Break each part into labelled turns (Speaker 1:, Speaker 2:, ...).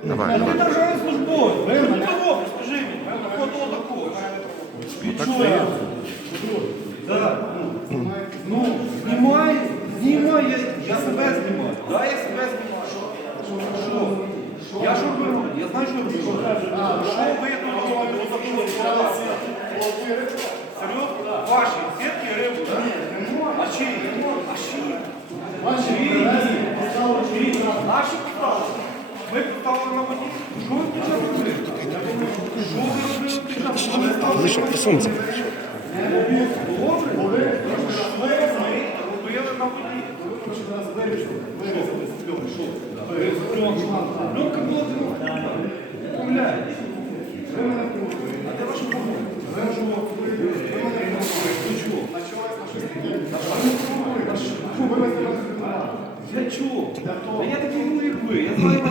Speaker 1: Давай,
Speaker 2: Ти
Speaker 1: давай.
Speaker 2: державний службовець. Що ти робиш, скажи мені? От отако. Відчув. Так. Ну, знімай, знімай, я, я себе знімаю. Да, я себе знімаю. Що? Я що роблю? Я знаю, що роблю. Що ви тут робите? Серйозно? Ваші сітки рибу, так? А чиї? А чиї? Чиї? Наші поставили. Ми поставили на воді. Що ви під час? Що ви робили під час? Що ви ставили?
Speaker 1: Лише присунься.
Speaker 2: Добре? Що ми робили на воді? Льонка була Помиляєте. А де ваша мова? Де ваша мова? Для чого? Для чого? Я такий як ви. Я знаю.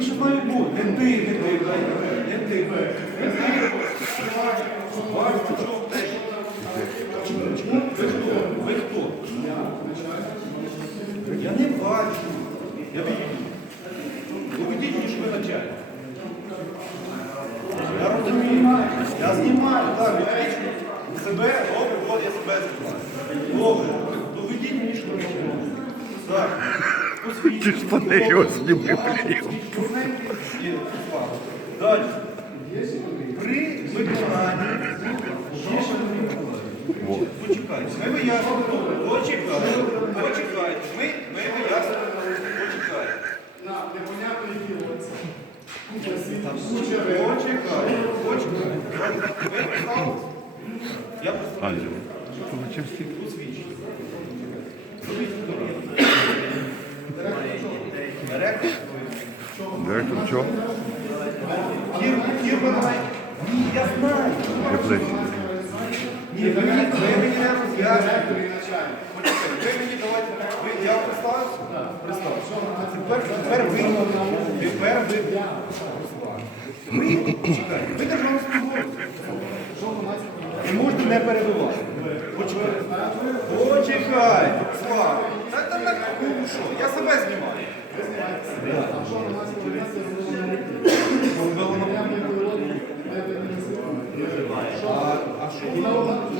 Speaker 2: Більше знаю бути. Не ти, не ти, не ти. Не ти. Бачите? Ви хто? Ви хто? Я не бачу. Я бачу. Доведіть мені, що ви начальник. Я розумію. Я знімаю, так, відвічу. Себе, добре, от я себе знімаю. Добре. Доведіть мені, що ви начальник. Так.
Speaker 1: Ти ж по неї ось зніми, блін.
Speaker 2: Далі. При виконанні Почекайте. Ми вияснимо. Почекайте. Почекайте. Ми, ми вияснимо. Почекайте. Почекайте. Почекайте. Ви представились? Я представлю. Посвідчення. Фірма, фірма, давай. Я знаю. Ні, ви мені. Почекайте, ви мені давайте. Я представився? Представився. Тепер, ви. Тепер ви. Ви, почекайте, ви державний службовець. Ви можете не перебивати. Почекайте. Почекайте. Слава. Та, та, та, ну що, я себе знімаю. На що на,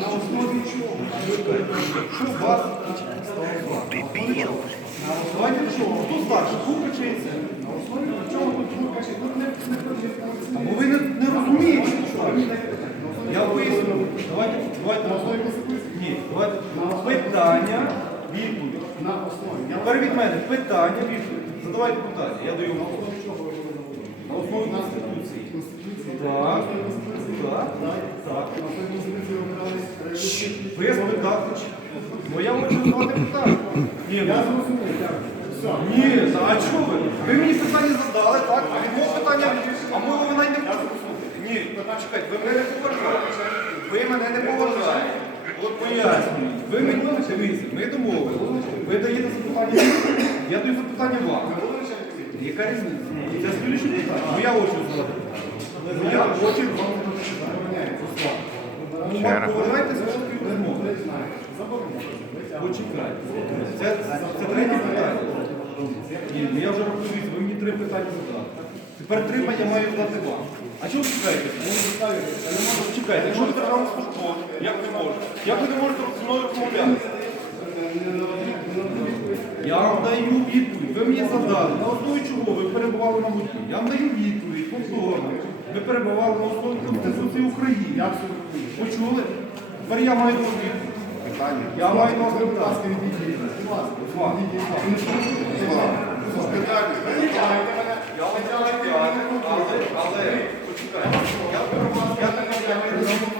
Speaker 2: на основі чого? Вас? Хто старший, курка чи яйце? На основі чого тут курка чи Або ви не, розумієте, що. Я виясню. Давайте, давайте давайте. Питання, відповідь. На основі. Тепер від мене питання. Задавайте питання. Я даю на основі чого на основі Конституції. Так. Так. Так. Ви спитати, ну я можу задавати питання. Ні, я Ні, а чого ви? Ви мені питання задали, так? А від мого питання, а мого ви навіть не. Ні, чекайте, ви мене не поважаєте. Ви мене не поважаєте. От пояснюю. Ви мені дивіться, ми домовилися. Ви даєте запитання. Я даю запитання вам. Яка різниця? Це слідуюче питання. Ну я хочу задати. Ну я хочу вам. Ну,
Speaker 1: раз.
Speaker 2: Поважайте свою розмову. Почекайте. Це, це третє питання. Ні, ну я вже розповів, ви мені три питання задали. Тепер три я маю задати вам. А чого ви чекаєте? Ну, чекайте. Якщо ви державна служба, як ви можете? Як ви не можете зі мною розмовляти? Я вам даю відповідь. Ви мені задали. На основі чого ви перебували на воді? Я вам даю відповідь, повторно. Ви перебували на основі Конституції України. Почули? Тепер я маю відповідь. Я маю до вас питання. Два. Я вам питання, але, почекайте. Я не можу,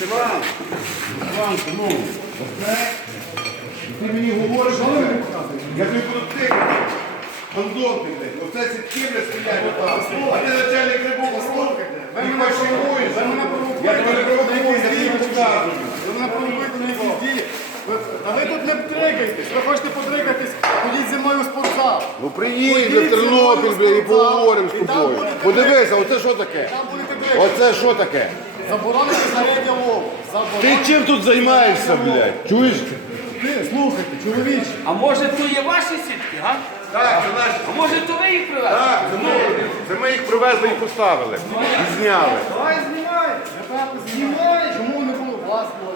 Speaker 3: Руслан, Руслан, ну, ти мені говориш, блядь, я тобі буду тикати. Гандон блядь, оце ці блядь, стріляй. А ти
Speaker 4: начальник рибового
Speaker 3: служби,
Speaker 4: ти фальшивуєш. Я тебе не провокую, я їм показую. Ви мене провокуєте на якісь дії. А
Speaker 2: ви тут не трикаєтесь, ви хочете подрикатись, ходіть зі мною в спортзал.
Speaker 4: Ну приїдь на Тернопіль, бля, і поговоримо з тобою. Подивися, оце що таке? Оце що таке?
Speaker 2: Заборонити знаряддя лову.
Speaker 4: Ти чим тут займаєшся, блядь? Чуєш?
Speaker 2: Ти, слухайте, чоловіче.
Speaker 3: А може то є ваші сітки, га?
Speaker 4: Так, це наші.
Speaker 3: А може то ви їх привезли?
Speaker 4: Так, це ми, це ми їх привезли і поставили. І зняли.
Speaker 2: Давай знімай. Знімай. Чому не було власного?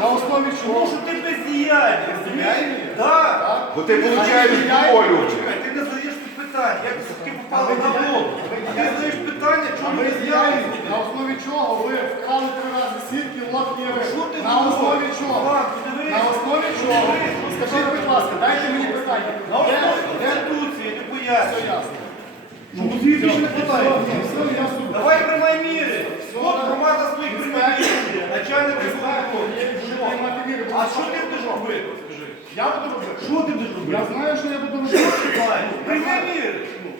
Speaker 2: На основі чого?
Speaker 5: Що ти бездіяльний, розумієш? Так.
Speaker 4: Бо ти получаєш волю.
Speaker 5: Ти не задаєш тут питання, як все-таки на воду. Ти задаєш питання, чому не
Speaker 2: зняли, на основі чого ви вкрали три рази сітки, лодки і?
Speaker 5: Що ти
Speaker 2: На основі чого?
Speaker 5: Іван.
Speaker 2: На основі чого? Скажіть, будь ласка, дайте мені питання.
Speaker 5: На основі
Speaker 2: де-
Speaker 5: Конституції, ти
Speaker 2: Все ясно.
Speaker 5: Ну, звідки ж не
Speaker 2: Все, ні, все, я.
Speaker 5: Давай приймай міри. От громада стоїть приймає міри. Начальник.
Speaker 2: Приймати міри.
Speaker 5: А що ти будеш робити? Скажи.
Speaker 2: Я буду робити.
Speaker 5: Що ти будеш робити?
Speaker 2: Я знаю, що я буду робити.
Speaker 5: Приймай міри. Ну,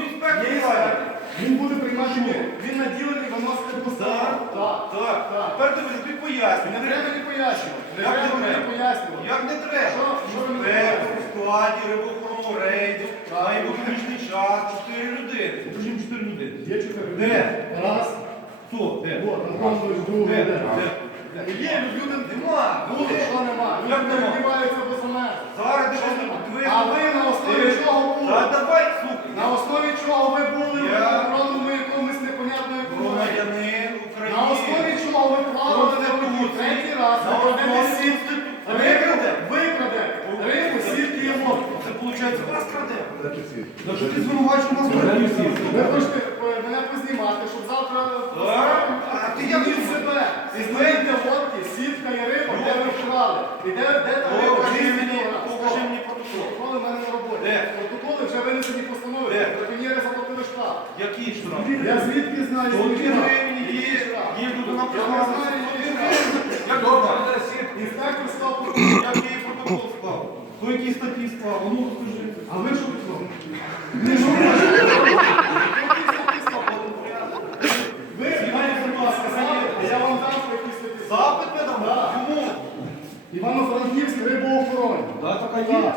Speaker 5: інспектор Іванів.
Speaker 2: Він буде приймати міри. Він наділений виносити постанову. Так.
Speaker 5: Так, так. Тепер ти
Speaker 2: Не
Speaker 5: пояснюй.
Speaker 2: треба мені пояснювати. Не
Speaker 5: Як
Speaker 2: треба
Speaker 5: не
Speaker 2: мені
Speaker 5: треба?
Speaker 2: пояснювати.
Speaker 5: Як не треба?
Speaker 2: Що? Що ви мені
Speaker 5: Інспектор у складі рибоохоронного рейду, має виключний час, чотири людини. Покажіть чотири людини.
Speaker 2: Є чотири.
Speaker 5: Де?
Speaker 2: Раз.
Speaker 5: Хто? Де?
Speaker 2: От, Антонович, другий.
Speaker 5: Де?
Speaker 2: Де?
Speaker 5: Де?
Speaker 2: Є, люди
Speaker 5: Нема.
Speaker 2: Було, що нема.
Speaker 5: Як
Speaker 2: Люди
Speaker 5: нема?
Speaker 2: передіваються до саме.
Speaker 5: Зараз дивись, дивись.
Speaker 2: А ви на основі чого були?
Speaker 5: Та давай.
Speaker 2: На основі чого ви були в
Speaker 5: Я-
Speaker 2: охоронному якомусь непонятної?
Speaker 5: Громадянин
Speaker 2: На основі чого ви плавали на
Speaker 5: Конституції.
Speaker 2: третій раз?
Speaker 5: На
Speaker 2: Ви
Speaker 5: основі
Speaker 2: сітки. Викраде, викраде. Рибу, сітки і лодку.
Speaker 5: Це виходить вас краде. Ну що ти звинувачуєш нас краде?
Speaker 2: Ви хочете е, мене познімати, щоб завтра...
Speaker 5: А ти як
Speaker 2: Зніміть себе. Візьміть лодки, сітка і риба, де ви вкрали. І де, де та риба?
Speaker 5: Покажи мені, покажи мені протокол.
Speaker 2: Протоколи в мене на роботі.
Speaker 5: Де?
Speaker 2: Протоколи вже винесені постанови.
Speaker 5: Де?
Speaker 2: Браконьєри заплатили штраф.
Speaker 5: Який штраф?
Speaker 2: Я звідки знаю? Який штраф?
Speaker 5: гривень є, є тут
Speaker 2: Я не знаю, який штраф.
Speaker 5: Як добре?
Speaker 2: Інспектор став протокол.
Speaker 5: Як її протокол склав? По якій статті склав? А ну розкажи.
Speaker 2: А ви що тут? Ви знаєте, будь ласка, запит, я вам дам якісь такі
Speaker 5: Запит ми дамо? Кому?
Speaker 2: Івано-Франківськ рибоохорони.
Speaker 5: Да, така є.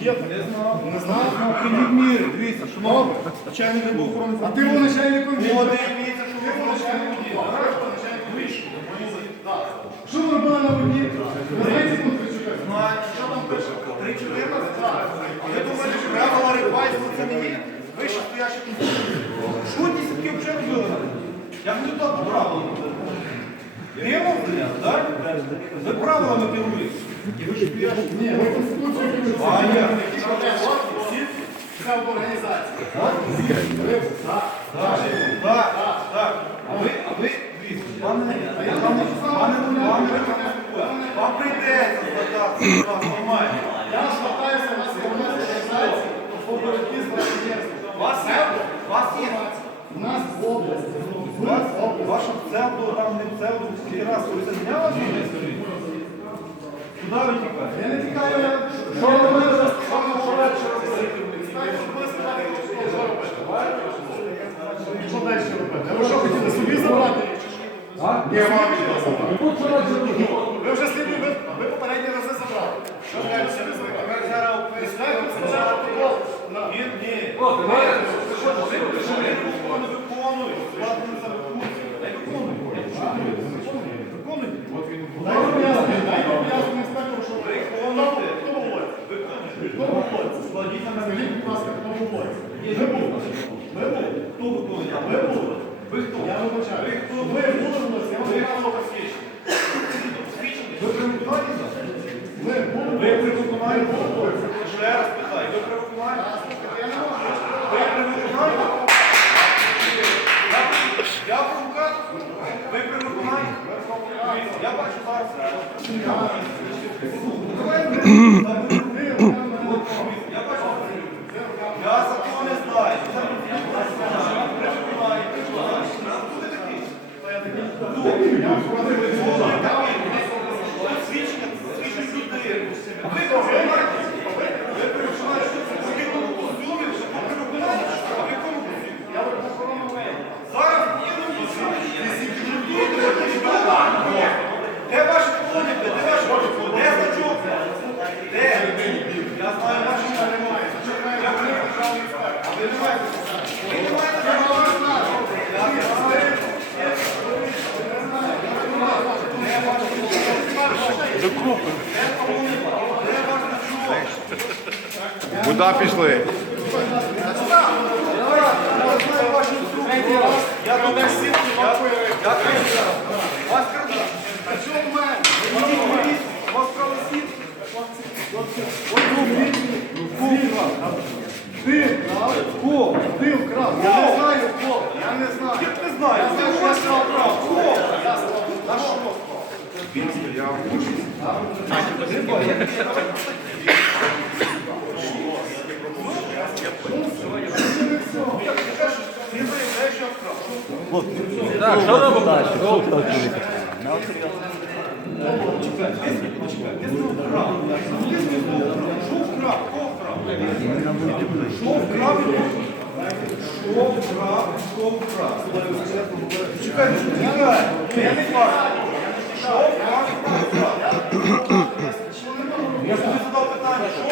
Speaker 2: Є
Speaker 5: Не знав.
Speaker 2: Не знав?
Speaker 5: Міри, дивіться, шановний. Начальник рибоохорони.
Speaker 2: А ти був начальником відділу.
Speaker 5: Подивіться, що ви начальник
Speaker 2: Що ви робили на воді? Ви знаєте, куди Тричука?
Speaker 5: Знаю. Що там пише? 3-14? А ви думаєте, що правила рибальства це не є? Вище стоячі тут. Що ті сітки взагалі робили? Як ви туди по правилам? Дивно, так? Ви правилами керуєте. І ви ж стоячі.
Speaker 2: Ні, ви Конституцію керуєте.
Speaker 5: А я?
Speaker 2: Що де лодки, сітки, це в організації. Рибу, так.
Speaker 5: Так, так. А ви, а ви, дивіться, пане, пане, пане, пане, вам прийдеться звертатися до нас нормально.
Speaker 2: Я звертаюся на сторону організації по боротьбі з браконьєрством.
Speaker 5: У вас є, у вас є.
Speaker 2: У нас в області.
Speaker 5: У вас, ваша псевдо, там не псевдо, скільки раз ви це зняли з мене, скажіть? Куди ви тікаєте?
Speaker 2: Я не тікаю, я... Що ви робите? Що ви робите? Що далі робити? Ви що хотіли собі забрати? Ні, вам Ви вже слідні, ви, ви попередні рази забрали. Що ви маєте собі забрати? Інспектор сказав, протокол. На.
Speaker 5: Ні, ні. Ви що, ви не виконуєте, власне, за виконуєте. Не виконуєте. Виконуєте.
Speaker 2: Дайте пояснення, дайте пояснення інспектору, що ви.
Speaker 5: Виконуйте.
Speaker 2: Хто в області?
Speaker 5: Виконуєте.
Speaker 2: Хто в області?
Speaker 5: Складіть на мене.
Speaker 2: Скажіть, будь ласка, хто в області? Ви були? Ви були?
Speaker 5: Хто виконує?
Speaker 2: Ви були?
Speaker 5: Ви хто?
Speaker 2: Я вибачаю.
Speaker 5: Ви хто?
Speaker 2: Ви були в області? Я вам
Speaker 5: Ви
Speaker 2: кажу,
Speaker 5: хто посвідчений? Ви при виконанні зараз?
Speaker 2: Ви були?
Speaker 5: Ви при виконанні? Ще раз питаю. Ви при виконанні?
Speaker 2: Я не можу.
Speaker 5: Ви при виконанні? Я провокатор? Ви при виконанні? Я бачу зараз. Я бачу.
Speaker 4: Куди пішли?
Speaker 5: Я туди сім, я туда Вас кричав. А що в мене? Мені в Москва сім. Ось тут, ось тут, ось тут,
Speaker 2: ти вкрав? Хто? Ти вкрав? Я не знаю хто. Я не знаю.
Speaker 5: Як не знаю, це
Speaker 2: Я
Speaker 5: ж вас
Speaker 2: знаю,
Speaker 5: крав. Хто?
Speaker 2: На що?
Speaker 5: Він заявляє, що вкрав. Що вкрав? Вкрав? Що вкрав? Що вкрав? Що вкрав? Чекай, чекай. Що вкрав? Я собі задав питання, що